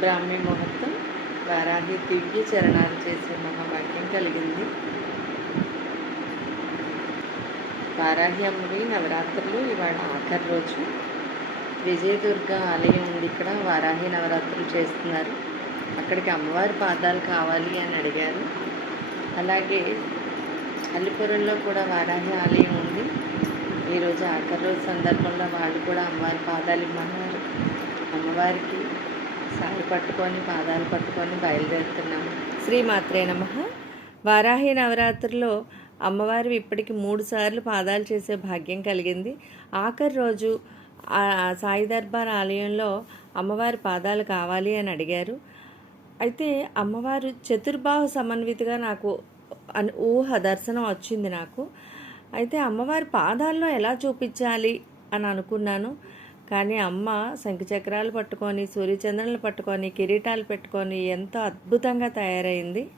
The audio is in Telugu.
బ్రాహ్మీ ముహూర్తం వారాహి దివ్య చరణాలు చేసే మహాభాగ్యం కలిగింది. వారాహి అమ్మవి నవరాత్రులు ఇవాళ ఆఖరి రోజు. విజయదుర్గ ఆలయం ఉంది ఇక్కడ వారాహి నవరాత్రులు చేస్తున్నారు. అక్కడికి అమ్మవారి పాదాలు కావాలి అని అడిగారు. అలాగే అల్లిపురంలో కూడా వారాహి ఆలయం ఉంది. ఈరోజు ఆఖరి రోజు సందర్భంలో వాళ్ళు కూడా అమ్మవారి పాదాలు ఇమ్మన్నారు. అమ్మవారికి సాయి పట్టుకొని పాదాలు పట్టుకొని బయలుదేరుతున్నాము శ్రీమాత్రే నమ. వారాహి నవరాత్రిలో అమ్మవారు ఇప్పటికి మూడు సార్లు పాదాలు చేసే భాగ్యం కలిగింది. ఆఖరి రోజు సాయి దర్బార్ ఆలయంలో అమ్మవారి పాదాలు కావాలి అని అడిగారు. అయితే అమ్మవారు చతుర్బాహు సమన్వితగా నాకు అన్ ఊహ దర్శనం వచ్చింది నాకు. అయితే అమ్మవారి పాదాల్లో ఎలా చూపించాలి అని అనుకున్నాను. కానీ అమ్మ శంఖచక్రాలు పట్టుకొని సూర్యచంద్రులను పట్టుకొని కిరీటాలు పెట్టుకొని ఎంతో అద్భుతంగా తయారైంది.